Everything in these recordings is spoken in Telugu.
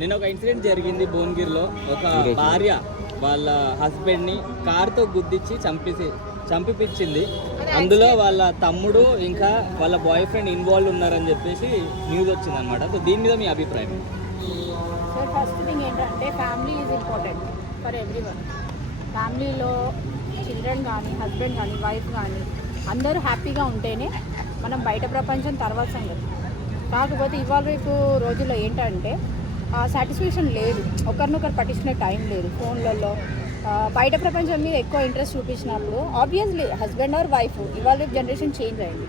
నేను ఒక ఇన్సిడెంట్ జరిగింది భువనగిరిలో. ఒక భార్య వాళ్ళ హస్బెండ్ని కారుతో గుద్దిచ్చి చంపేసి చంపిపించింది అందులో వాళ్ళ తమ్ముడు ఇంకా వాళ్ళ బాయ్ ఫ్రెండ్ ఇన్వాల్వ్ ఉన్నారని చెప్పేసి న్యూస్ వచ్చింది అనమాట సో దీని మీద మీ అభిప్రాయం? సార్ ఫస్ట్ థింగ్ ఏంటంటే family is important for every one ఫ్యామిలీలో చిల్డ్రన్ కానీ హస్బెండ్ కానీ వైఫ్ కానీ అందరూ హ్యాపీగా ఉంటేనే మనం బయట ప్రపంచం తర్వాత సంగతి. కాకపోతే ఇవాళ రేపు రోజుల్లో ఏంటంటే సాటిస్ఫాక్షన్ లేదు. ఒకరినొకరు పట్టించుకునే టైం లేదు ఫోన్లలో. ఆ, బయట ప్రపంచం మీద ఎక్కువ ఇంట్రెస్ట్ చూపించినప్పుడు ఆబ్వియస్లీ హస్బెండ్ ఆర్ వైఫ్ ఇవాళ జనరేషన్ చేంజ్ అయింది.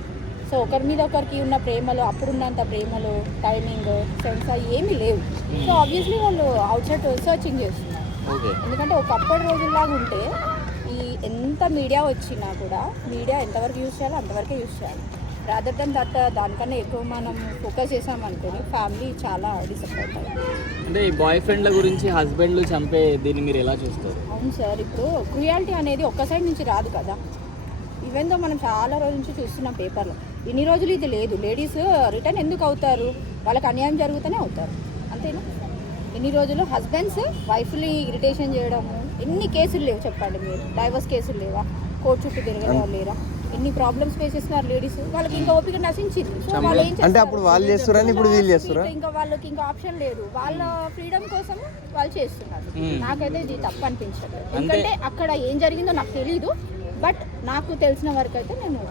సో ఒకరి మీద ఒకరికి ఉన్న ప్రేమలు అప్పుడున్నంత ప్రేమలు టైమింగ్ సెన్స్ ఏమీ లేవు. సో ఆబ్వియస్లీ వాళ్ళు అవుట్ సైడ్ సర్చింగ్ చేస్తున్నారు. ఓకే ఎందుకంటే ఒకప్పటి రోజుల్లాగా ఉంటే ఈ ఎంత మీడియా వచ్చినా కూడా మీడియా ఎంతవరకు యూజ్ చేయాలో అంతవరకే యూజ్ చేయాలి. రాదర్ దెన్ దట్ దానికన్నా ఎక్కువ మనం ఫోకస్ చేసామనుకోని ఫ్యామిలీ చాలా డిసప్పాయింట్ అయ్యింది అంటే ఈ బాయ్ ఫ్రెండ్ల గురించి హస్బెండ్లు చంపే దీన్ని మీరు ఎలా చూస్తారు? అవును సార్ ఇప్పుడు క్రుయాలిటీ అనేది ఒక్క సైడ్ నుంచి రాదు కదా. ఈవెన్ దో మనం చాలా రోజుల నుంచి చూస్తున్నాం పేపర్లో ఇన్ని రోజులు ఇది లేదు. లేడీస్ రిటర్న్ ఎందుకు అవుతారు? వాళ్ళకి అన్యాయం జరుగుతూనే అవుతారు. అంతేనా? ఇన్ని రోజులు హస్బెండ్స్ వైఫ్ని ఇరిటేషన్ చేయడము ఎన్ని కేసులు లేవు చెప్పండి మీరు? డైవర్స్ కేసులు లేవా? కోర్టు చుట్టూ తిరగడం లేరా? ఎన్ని ప్రాబ్లమ్స్ ఫేస్ చేస్తున్నారు లేడీస్ వాళ్ళకి ఇంకా ఓపిక నశించింది. సో వాళ్ళు ఏం అంటే? అప్పుడు వాళ్ళు చేస్తురని ఇప్పుడు వీళ్ళు చేస్తురా ఇంకా వాళ్ళకి ఇంకా ఆప్షన్ లేదు. వాళ్ళ ఫ్రీడమ్ కోసం వాళ్ళు చేస్తున్నారు. నాకైతే ఇది తప్పు అనిపించట్లేదు. ఎందుకంటే అక్కడ ఏం జరిగిందో నాకు తెలియదు బట్ నాకు తెలిసిన వరకు అయితే నేను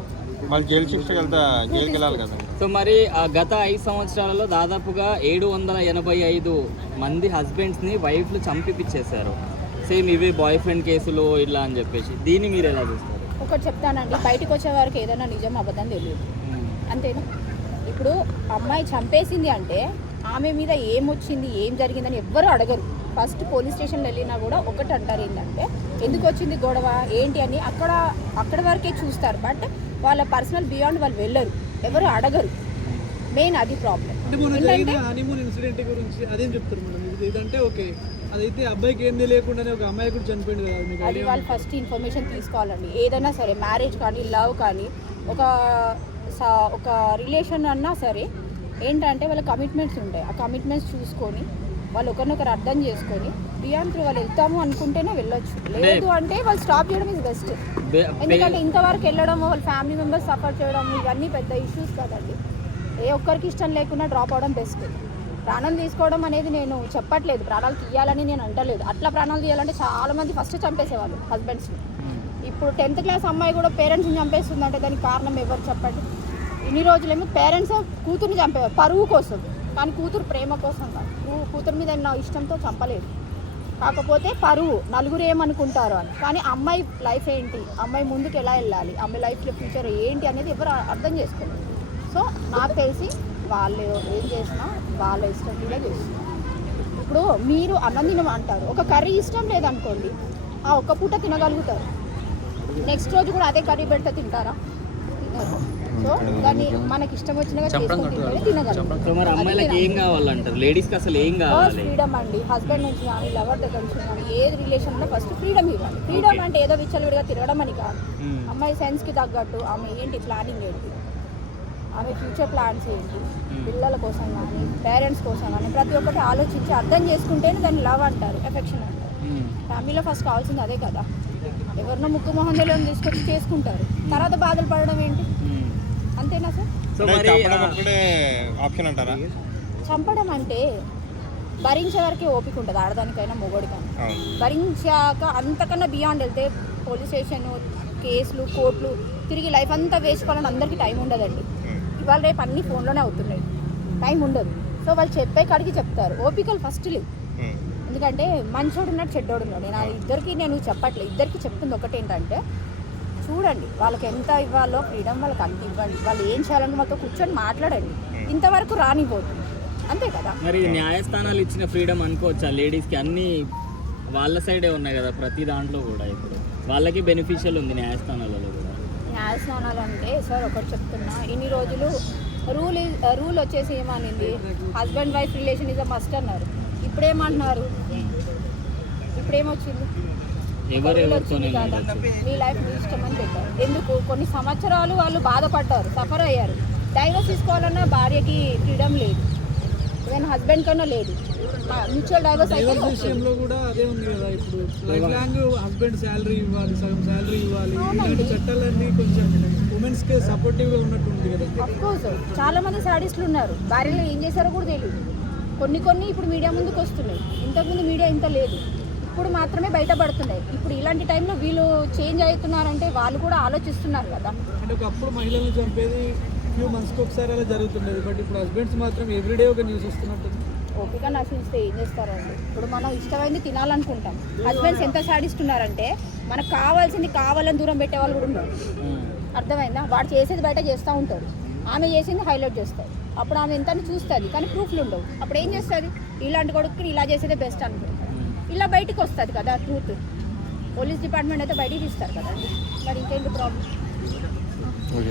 వాళ్ళు జైలు శిక్ష వెళ్తా జైలుకి వెళ్ళాలి కదా. సో మరి ఆ గత ఐదు సంవత్సరాలలో దాదాపుగా ఏడు వందల ఎనభై ఐదు మంది హస్బెండ్స్ని వైఫ్లు చంపిపిచ్చేశారు. సేమ్ ఇవే బాయ్ ఫ్రెండ్ కేసులు ఇట్లా అని చెప్పేసి. దీన్ని మీరు ఎలా చూస్తారు? ఒకటి చెప్తానండి. బయటకు వచ్చే వారికి ఏదైనా నిజం అబద్ధం తెలియదు. అంతేనా? ఇప్పుడు అమ్మాయి చంపేసింది అంటే ఆమె మీద ఏమొచ్చింది ఏం జరిగిందని ఎవ్వరు అడగరు. ఫస్ట్ పోలీస్ స్టేషన్లో వెళ్ళినా కూడా ఒకటి అంటారు ఏంటంటే ఎందుకు వచ్చింది గొడవ? ఏంటి? అని అక్కడ అక్కడ వరకే చూస్తారు. బట్ వాళ్ళ పర్సనల్ బియాండ్ వాళ్ళు వెళ్ళరు. ఎవరు అడగరు. మెయిన్ అది ప్రాబ్లం అంటే మొన్న జరిగిన హనీమూన్ ఇన్సిడెంట్ గురించి అదేం చెప్తారు మేడం? ఇది ఇదంటే ఓకే. అదైతే అబ్బాయికి ఏం తెలియకుండానే ఒక అమ్మాయి కూడా చనిపోయింది కదా మీకు అది వాళ్ళు ఫస్ట్ ఇన్ఫర్మేషన్ తీసుకోవాలండి. ఏదైనా సరే మ్యారేజ్ కానీ లవ్ కానీ ఒక స- ఒక రిలేషన్ అన్నా సరే ఏంటంటే వాళ్ళ కమిట్మెంట్స్ ఉంటాయి. ఆ కమిట్మెంట్స్ చూసుకొని వాళ్ళు ఒకరినొకరు అర్థం చేసుకొని బియాండ్ త్రూ వాళ్ళు వెళ్తాము అనుకుంటేనే వెళ్ళొచ్చు. లేదు అంటే వాళ్ళు స్టాప్ చేయడం ఇస్ బెస్ట్ ఎందుకంటే ఇంతవరకు వెళ్ళడం వాళ్ళ ఫ్యామిలీ మెంబర్స్ సఫర్ చేయడం ఇవన్నీ పెద్ద ఇష్యూస్ కదండి. ఏ ఒక్కరికి ఇష్టం లేకుండా డ్రాప్ అవడం బెస్ట్. ప్రాణం తీసుకోవడం అనేది నేను చెప్పట్లేదు. ప్రాణాలు తీయాలని నేను అంటలేదు. అట్లా ప్రాణాలు తీయాలంటే చాలా మంది ఫస్ట్ చంపేసేవాళ్ళు హస్బెండ్స్ని ఇప్పుడు టెన్త్ క్లాస్ అమ్మాయి కూడా పేరెంట్స్ని చంపేస్తుందంటే దానికి కారణం ఎవరు చెప్పండి? ఇన్ని రోజులేమో పేరెంట్స్ కూతుర్ని చంపేవారు. పరువు కోసం. కానీ కూతురు ప్రేమ కోసం కాదు. కూతురు మీద ఉన్న ఇష్టంతో చంపలేదు. కాకపోతే పరువు. నలుగురు ఏమనుకుంటారు అని. కానీ అమ్మాయి లైఫ్ ఏంటి? అమ్మాయి ముందుకు ఎలా వెళ్ళాలి? అమ్మాయి లైఫ్లో ఫ్యూచర్ ఏంటి అనేది ఎవరు అర్థం చేసుకోలేదు. సో నాకు తెలిసి వాళ్ళు ఏం చేసినా వాళ్ళ ఇష్టం మీద చేస్తున్నారు ఇప్పుడు మీరు అన్నం తినం అంటారు. ఒక కర్రీ ఇష్టం లేదనుకోండి ఆ ఒక్క పూట తినగలుగుతారు. నెక్స్ట్ రోజు కూడా అదే కర్రీ పెడితే తింటారా. సో దాన్ని మనకి ఇష్టం వచ్చినగా చేసుకొని తింటేనే తినగలుగుతాం సో మరి అమ్మాయిలకి ఏం కావాలంటారు? లేడీస్కి అసలు ఏం కావాలి? ఫ్రీడమ్ అండి. హస్బెండ్ నుంచి కానీ లవర్ దగ్గర నుంచి కానీ ఏది రిలేషన్ ఉన్నా ఫస్ట్ ఫ్రీడమ్ ఇవ్వాలి. ఫ్రీడమ్ అంటే ఏదో విచ్చలవిడిగా తిరగడం అని కాదు. మ్మ్. అమ్మాయి సెన్స్కి తగ్గట్టు ఆమె ఏంటి ప్లానింగ్ ఏంటి? ఆమె ఫ్యూచర్ ప్లాన్స్ ఏంటి పిల్లల కోసం కానీ పేరెంట్స్ కోసం కానీ ప్రతి ఒక్కటి ఆలోచించి అర్థం చేసుకుంటేనే దాన్ని లవ్ అంటారు ఎఫెక్షన్ అంటారు. ఫ్యామిలీలో ఫస్ట్ కావాల్సింది అదే కదా. ఎవరినో ముక్కు మొహం తెలియని తీసుకొచ్చి చేసుకుంటారు. తర్వాత బాధలు పడడం ఏంటి? మ్మ్. అంతేనా సార్? చంపడం ఆ, ఒక్కటే ఆప్షన్ అంటారా? చంపడం అంటే భరించే వరకే ఓపిక ఉంటుంది ఆడదానికైనా మొగోడికైనా. భరించాక అంతకన్నా బియాండ్ వెళ్తే పోలీస్ స్టేషన్ కేసులు కోర్టులు తిరిగి లైఫ్ అంతా వేసుకోవాలని అందరికీ టైం ఉండదండి. ఇవాళ రేపు అన్ని ఫోన్లోనే అవుతున్నాయి. టైం ఉండదు. సో వాళ్ళు చెప్పే కాడికి చెప్తారు. ఓపికలు ఫస్ట్ లేవు. ఎందుకంటే మంచోడు ఉన్నాడు చెడ్డోడు ఉన్నాడు. నేను ఇద్దరికి నేను చెప్పట్లేదు ఇద్దరికి చెప్తుంది ఒకటి ఏంటంటే చూడండి వాళ్ళకి ఎంత ఇవ్వాలో ఫ్రీడమ్ వాళ్ళకి అంత ఇవ్వండి వాళ్ళు ఏం చేయాలని మాతో కూర్చొని మాట్లాడండి. ఇంతవరకు రానిపోతుంది అంతే కదా? మరి న్యాయస్థానాలు ఇచ్చిన ఫ్రీడమ్ అనుకోవచ్చా? లేడీస్కి అన్ని వాళ్ళ సైడే ఉన్నాయి కదా ప్రతి దాంట్లో కూడా ఇప్పుడు. వాళ్ళకి బెనిఫిషియల్ ఉంది న్యాయస్థానాలలో కూడా. న్యాయస్థానాలు అంటే సార్ ఒకటి చెప్తున్నా. ఇన్ని రోజులు రూల్ రూల్ వచ్చేసి ఏమనింది? Husband wife relation is a must అన్నారు. ఇప్పుడేమంటున్నారు? ఇప్పుడేమొచ్చింది? మీ లైఫ్ మీ ఇష్టం అని పెట్టారు ఎందుకు? కొన్ని సంవత్సరాలు వాళ్ళు బాధపడ్డారు సఫర్ అయ్యారు. డైవర్స్ తీసుకోవాలన్నా భార్యకి ఫ్రీడమ్ లేదు. ఈవెన్ హస్బెండ్ కన్నా లేదు. Mutual divorce. విషయంలో కూడా అదే ఉంది కదా ఇప్పుడు. లైఫ్ లాంగ్ హస్బెండ్ శాలరీ ఇవ్వాలి సగం శాలరీ ఇవ్వాలి. ఇలాంటి చట్టాలన్నీ కొంచెం ఉమెన్స్కి సపోర్టివ్గా ఉన్నట్టు ఉంది కదా. అఫ్ కోర్స్ చాలా మంది సాడిస్టులు ఉన్నారు. భార్యలు ఏం చేశారో కూడా తెలియదు కొన్ని కొన్ని ఇప్పుడు మీడియా ముందుకు వస్తున్నాయి. ఇంతకుముందు మీడియా ఇంత లేదు. ఇప్పుడు మాత్రమే బయటపడుతున్నాయి. ఇప్పుడు ఇలాంటి టైంలో వీళ్ళు చేంజ్ అవుతున్నారంటే వాళ్ళు కూడా ఆలోచిస్తున్నారు కదా. అంటే ఒకప్పుడు మహిళల్ని చంపేది ఫ్యూ మంత్స్కి ఒకసారి అలా జరుగుతుండేది. బట్ ఇప్పుడు హస్బెండ్స్ మాత్రం ఎవ్రీడే ఒక న్యూస్ వస్తున్నట్టుంది. ఓపిక నశిస్తే ఏం చేస్తారండి? ఇప్పుడు మనం ఇష్టమైంది తినాలనుకుంటాం. హస్బెండ్స్ ఎంత సాడిస్తున్నారంటే మనకు కావాల్సింది కావాలని దూరం పెట్టే వాళ్ళు కూడా ఉన్నారు. అర్థమైందా? వాడు చేసేది బయట చేస్తూ ఉంటారు ఆమె చేసింది హైలైట్ చేస్తారు అప్పుడు ఆమె ఎంత అని చూస్తుంది కానీ ప్రూఫ్లు ఉండవు. అప్పుడు ఏం చేస్తుంది? ఇలాంటి కొడుకుని ఇలా చేసేదే బెస్ట్ అనుకుంటుంది. ఇలా బయటికి వస్తుంది కదా ట్రూత్ పోలీస్ డిపార్ట్మెంట్ అయితే బయటికి తీస్తారు కదండి. మరి ఇంకేంటి ప్రాబ్లం ఓకే